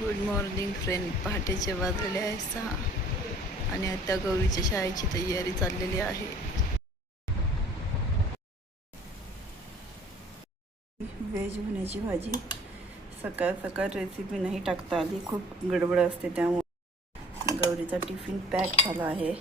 Good morning friend. पहाटेचे वाजलेले आहे 6 आणि आता गौरीच्या शाळेची तयारी चाललेली आहे. व्हेज भुण्याची भाजी. सकाळ सकाळ रेसिपी नाही टाकता आली, खूप गडबड असते, त्यामुळे गौरीचा टिफिन पॅक झाला आहे.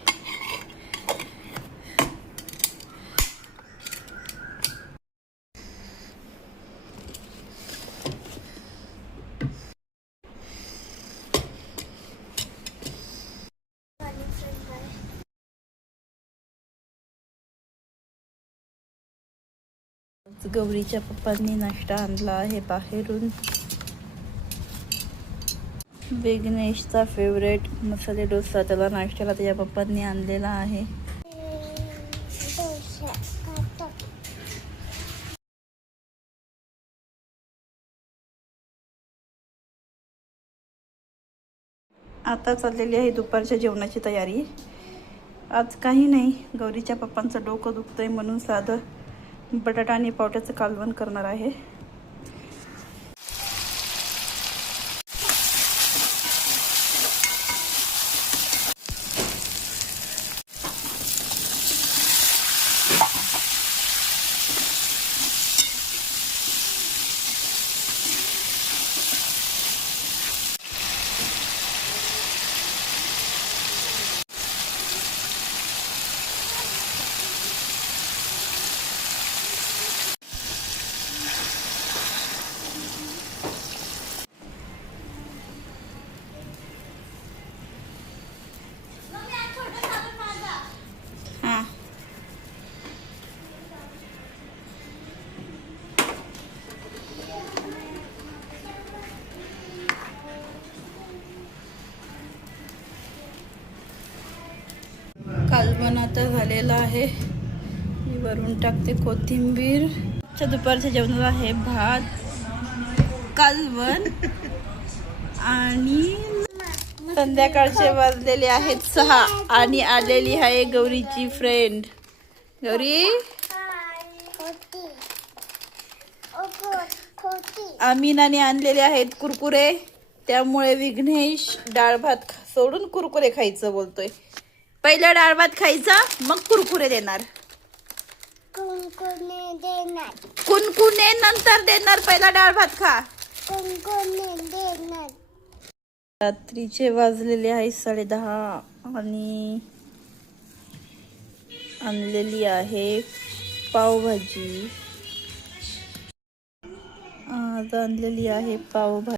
गौरीच्या पप्पांनी नाश्ता आणला आहे बाहेरून. विघ्नेशचा फेवरेट मसाले डोसा त्याला नाश्त्याला त्याच्या पप्पांनी आणलेला आहे. आता चाललेली आहे दुपारच्या जेवणाची तयारी. आज काही नाही, गौरीच्या पप्पांचं डोकं दुखतंय म्हणून साधं बटाटा आणि पावट्याचं कालवण करणार आहे. कालवण आता झालेलं आहे. मी वरून टाकते कोथिंबीर. दुपारच्या जेवणाला आहे भात, कालवण आणि संध्याकाळचे वाजलेले आहेत 6 आणि आलेली आहे गौरीची फ्रेंड. गौरी, आमीनाने आणलेले आहेत कुरकुरे, त्यामुळे विघ्नेश डाळ भात सोडून कुरकुरे खायचं बोलतोय. पहिलं डाळ भात खायचा, मग कुरकुरे देणार. कुणकुणे नंतर देणार, पहिला डाळ भात खा. रात्रीचे वाजलेले आहे 10:30 आणि आणलेली आहे पावभाजी. आज आणलेली आहे पावभाजी.